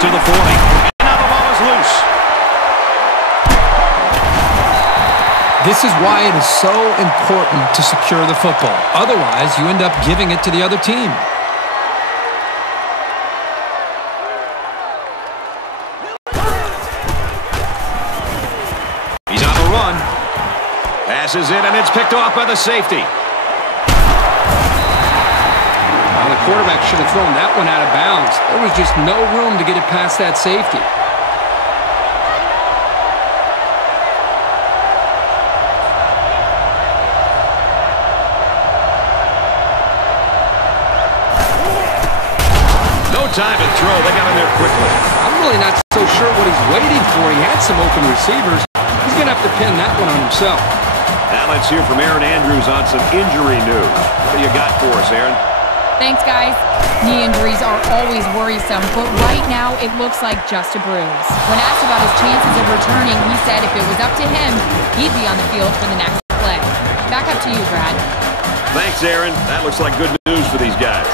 to the 40. And now the ball is loose. This is why it is so important to secure the football. Otherwise, you end up giving it to the other team. He's on the run. Passes it, and it's picked off by the safety. Well, the quarterback should have thrown that one out of bounds. There was just no room to get it past that safety. Time to throw. They got him there quickly. I'm really not so sure what he's waiting for. He had some open receivers. He's going to have to pin that one on himself. Now let's hear from Aaron Andrews on some injury news. What do you got for us, Aaron? Thanks, guys. Knee injuries are always worrisome, but right now it looks like just a bruise. When asked about his chances of returning, he said if it was up to him, he'd be on the field for the next play. Back up to you, Brad. Thanks, Aaron. That looks like good news for these guys.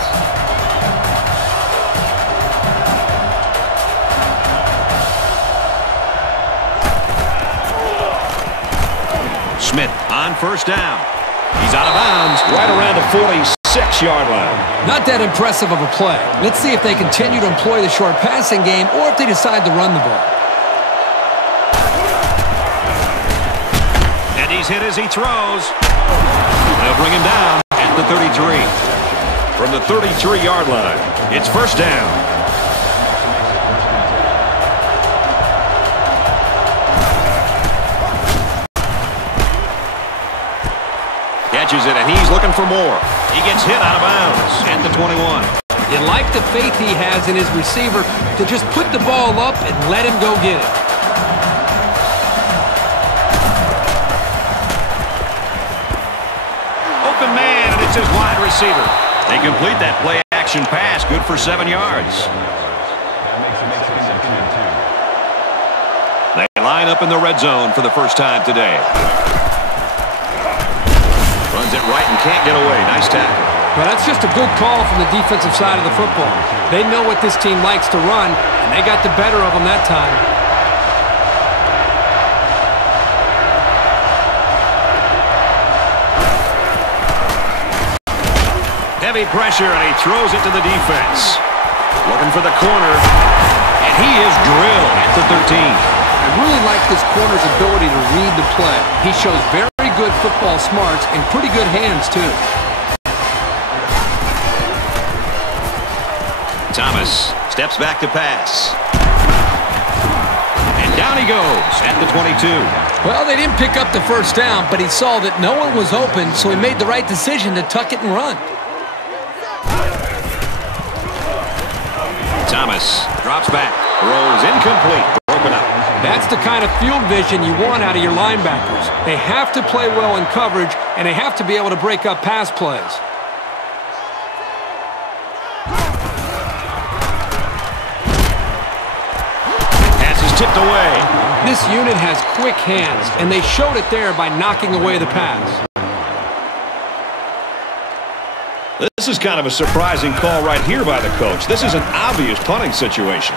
Smith on first down. He's out of bounds right around the 46-yard line. Not that impressive of a play. Let's see if they continue to employ the short passing game or if they decide to run the ball. And he's hit as he throws. They'll bring him down at the 33. From the 33-yard line, it's first down. Catches it, and he's looking for more. He gets hit out of bounds at the 21. You like the faith he has in his receiver to just put the ball up and let him go get it. Open man, and it's his wide receiver. They complete that play-action pass. Good for 7 yards. They line up in the red zone for the first time today. Runs it right and can't get away. Nice tackle. Well, that's just a good call from the defensive side of the football. They know what this team likes to run, and they got the better of them that time. Heavy pressure, and he throws it to the defense. Looking for the corner, and he is drilled at the 13. I really like this corner's ability to read the play. He shows very good football smarts and pretty good hands, too. Thomas steps back to pass. And down he goes at the 22. Well, they didn't pick up the first down, but he saw that no one was open, so he made the right decision to tuck it and run. Thomas drops back. Throws incomplete. Broken up. That's the kind of field vision you want out of your linebackers. They have to play well in coverage, and they have to be able to break up pass plays. Pass is tipped away. This unit has quick hands, and they showed it there by knocking away the pass. This is kind of a surprising call right here by the coach. This is an obvious punting situation.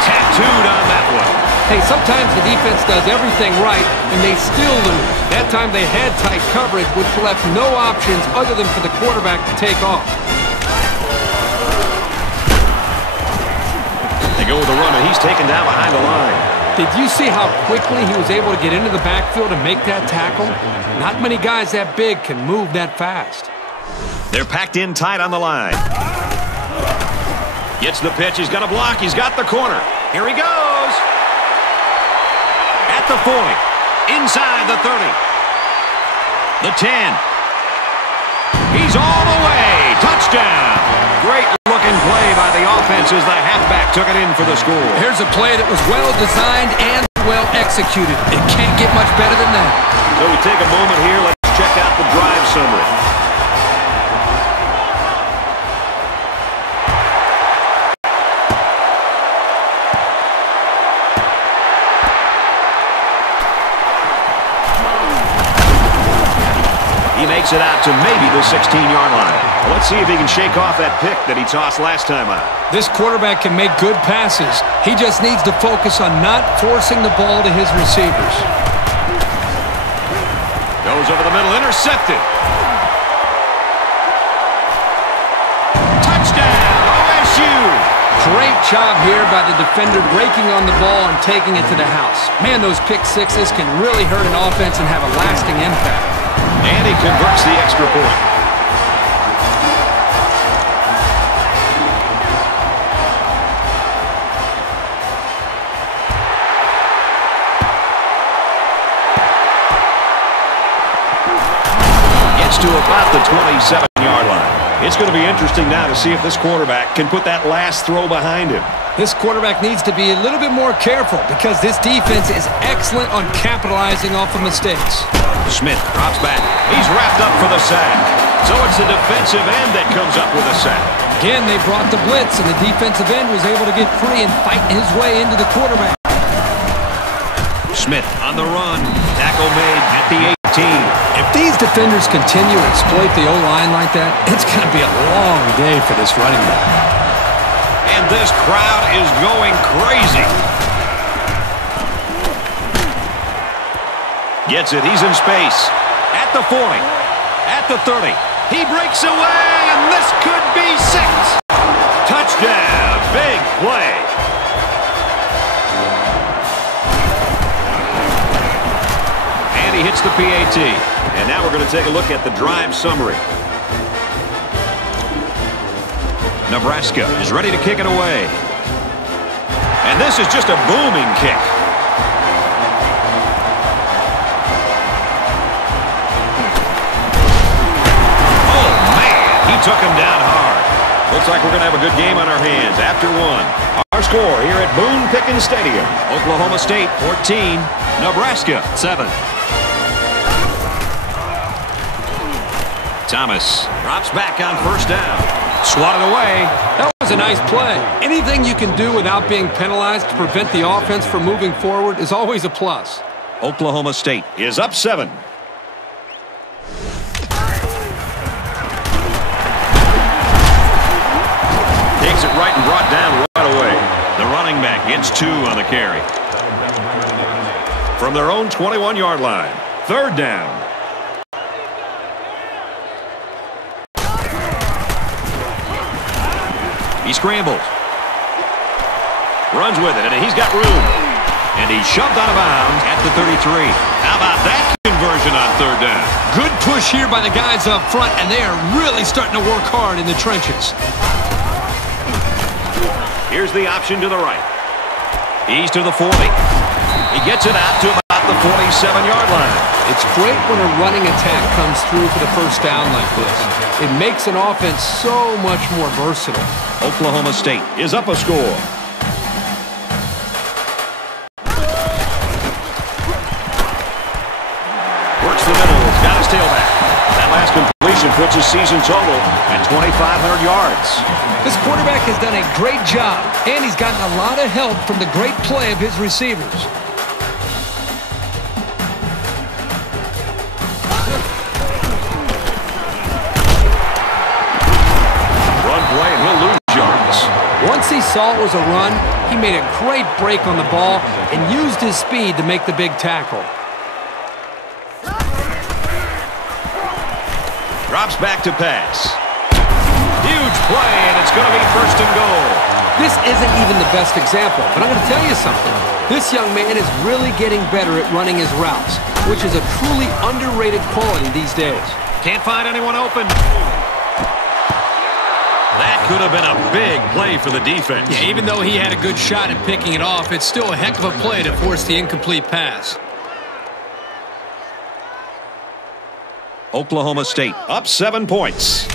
Tattooed on that one. Hey, sometimes the defense does everything right, and they still lose. That time they had tight coverage, which left no options other than for the quarterback to take off. They go with the run, and he's taken down behind the line. Did you see how quickly he was able to get into the backfield and make that tackle? Not many guys that big can move that fast. They're packed in tight on the line. Gets the pitch. He's got a block. He's got the corner. Here he goes. At the 40. Inside the 30. The 10. He's all the way. Touchdown. Great looking play by the offense as the halfback took it in for the score. Here's a play that was well designed and well executed. It can't get much better than that. So we take a moment here. Let's check out the drive summary. He makes it out to maybe the 16-yard line. Let's see if he can shake off that pick that he tossed last time out. This quarterback can make good passes. He just needs to focus on not forcing the ball to his receivers. Goes over the middle, intercepted. Touchdown, OSU! Great job here by the defender breaking on the ball and taking it to the house. Man, those pick sixes can really hurt an offense and have a lasting impact. And he converts the extra point. Gets to about the 27-yard line. It's going to be interesting now to see if this quarterback can put that last throw behind him. This quarterback needs to be a little bit more careful because this defense is excellent on capitalizing off of mistakes. Smith drops back. He's wrapped up for the sack. So it's the defensive end that comes up with a sack. Again, they brought the blitz, and the defensive end was able to get free and fight his way into the quarterback. Smith on the run. Tackle made at the 18. If these defenders continue to exploit the O-line like that, it's going to be a long day for this running back. And this crowd is going crazy. Gets it. He's in space. At the 40. At the 30. He breaks away, and this could be 6. Touchdown. Big play. And he hits the PAT. And now we're going to take a look at the drive summary. Nebraska is ready to kick it away. And this is just a booming kick. Oh, man, he took him down hard. Looks like we're going to have a good game on our hands after one. Our score here at Boone Pickens Stadium. Oklahoma State 14, Nebraska 7. Thomas drops back on first down. Swatted away. That was a nice play. Anything you can do without being penalized to prevent the offense from moving forward is always a plus. Oklahoma State is up 7. Takes it right and brought down right away. The running back gets 2 on the carry. From their own 21-yard line. 3rd down. He scrambles. Runs with it, and he's got room. And he's shoved out of bounds at the 33. How about that conversion on 3rd down? Good push here by the guys up front, and they are really starting to work hard in the trenches. Here's the option to the right. He's to the 40. He gets it out to about the 47-yard line. It's great when a running attack comes through for the first down like this. It makes an offense so much more versatile. Oklahoma State is up a score. Works the middle. He's got his tailback. That last completion puts his season total at 2,500 yards. This quarterback has done a great job, and he's gotten a lot of help from the great play of his receivers. Run play, and he'll lose yards. Once he saw it was a run, he made a great break on the ball and used his speed to make the big tackle. Drops back to pass. Huge play, and it's going to be 1st and goal. This isn't even the best example, but I'm going to tell you something. This young man is really getting better at running his routes, which is a truly underrated quality these days. Can't find anyone open. That could have been a big play for the defense. Yeah, even though he had a good shot at picking it off, it's still a heck of a play to force the incomplete pass. Oklahoma State up 7 points.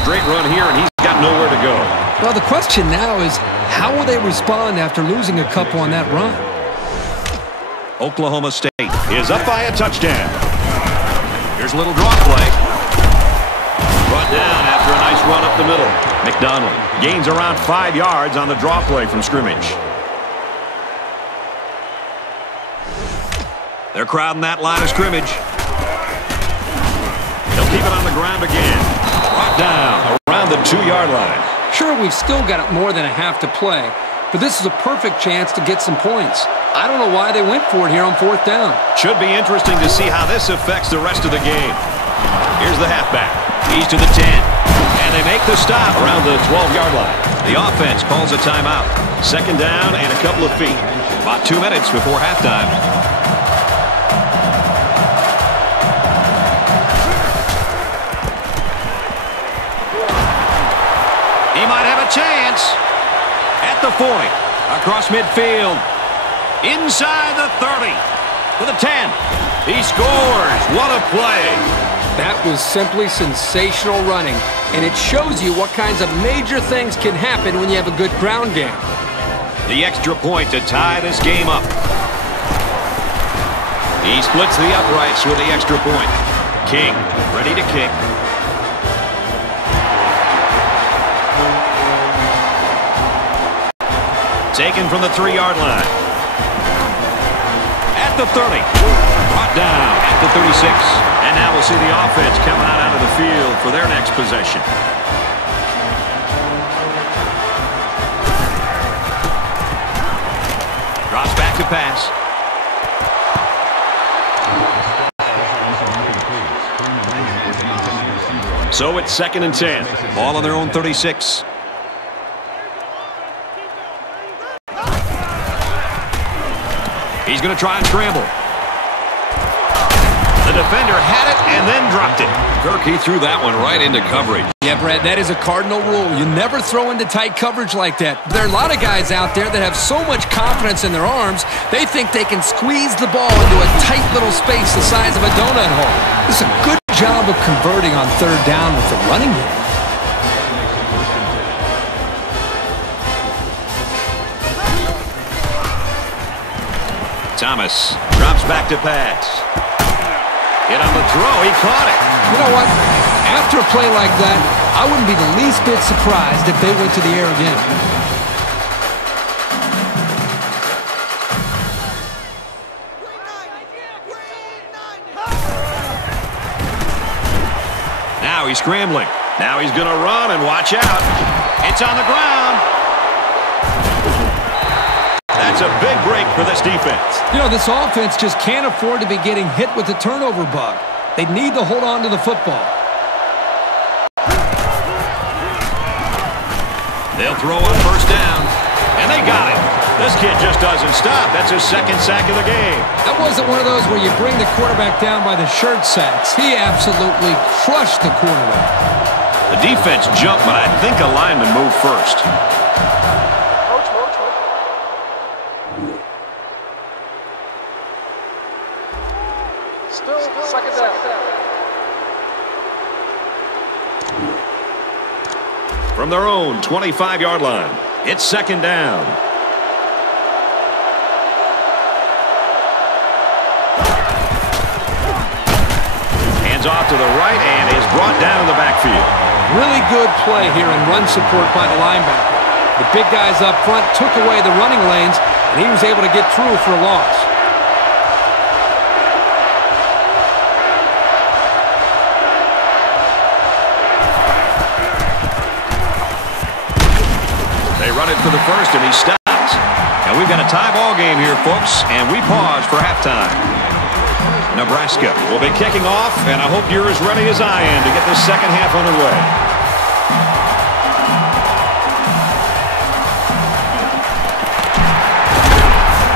Straight run here, and he's got nowhere to go. Well, the question now is, how will they respond after losing a couple on that run? Oklahoma State is up by a touchdown. Here's a little draw play. Brought down after a nice run up the middle. McDonald gains around 5 yards on the draw play from scrimmage. They're crowding that line of scrimmage. He'll keep it on the ground again. Brought down around the 2-yard line. Sure, we've still got more than a half to play, but this is a perfect chance to get some points. I don't know why they went for it here on 4th down. Should be interesting to see how this affects the rest of the game. Here's the halfback. He's to the 10. And they make the stop around the 12-yard line. The offense calls a timeout. 2nd down and a couple of feet. About 2 minutes before halftime. He might have a chance. At the 40. Across midfield. Inside the 30. To the 10. He scores. What a play. That was simply sensational running, and it shows you what kinds of major things can happen when you have a good ground game. The extra point to tie this game up. He splits the uprights with the extra point. King ready to kick. Taken from the 3-yard line. At the 30. Brought down at the 36. And now we'll see the offense coming out of the field for their next possession. Drops back to pass. So it's 2nd and 10. Ball on their own 36. He's going to try and scramble. The defender had it and then dropped it. Kirk, he threw that one right into coverage. Yeah, Brad, that is a cardinal rule. You never throw into tight coverage like that. There are a lot of guys out there that have so much confidence in their arms, they think they can squeeze the ball into a tight little space the size of a donut hole. This is a good job of converting on 3rd down with the running game. Thomas drops back to pass. Hit on the throw. He caught it. You know what? After a play like that, I wouldn't be the least bit surprised if they went to the air again. Now he's scrambling. Now he's going to run and watch out. It's on the ground. That's a big break for this defense. You know, this offense just can't afford to be getting hit with the turnover bug. They need to hold on to the football. They'll throw on 1st down, and they got it. This kid just doesn't stop. That's his 2nd sack of the game. That wasn't one of those where you bring the quarterback down by the shirt sacks. He absolutely crushed the quarterback. The defense jumped, but I think a lineman moved first. Still 2nd down. From their own 25-yard line, it's 2nd down. Hands off to the right and is brought down in the backfield. Really good play here in run support by the linebacker. The big guys up front took away the running lanes, and he was able to get through for a loss. Run it for the first, and he stops. And we've got a tie ball game here, folks, and we pause for halftime. Nebraska will be kicking off, and I hope you're as ready as I am to get this 2nd half underway.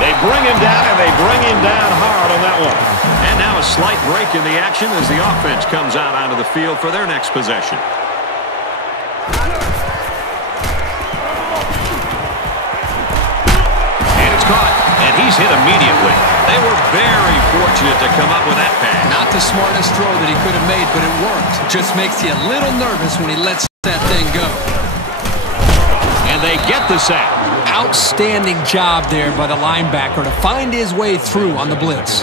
They bring him down, and they bring him down hard on that one. And now a slight break in the action as the offense comes out onto the field for their next possession. And he's hit immediately. They were very fortunate to come up with that pass. Not the smartest throw that he could have made, but it worked. Just makes you a little nervous when he lets that thing go. And they get the sack. Outstanding job there by the linebacker to find his way through on the blitz.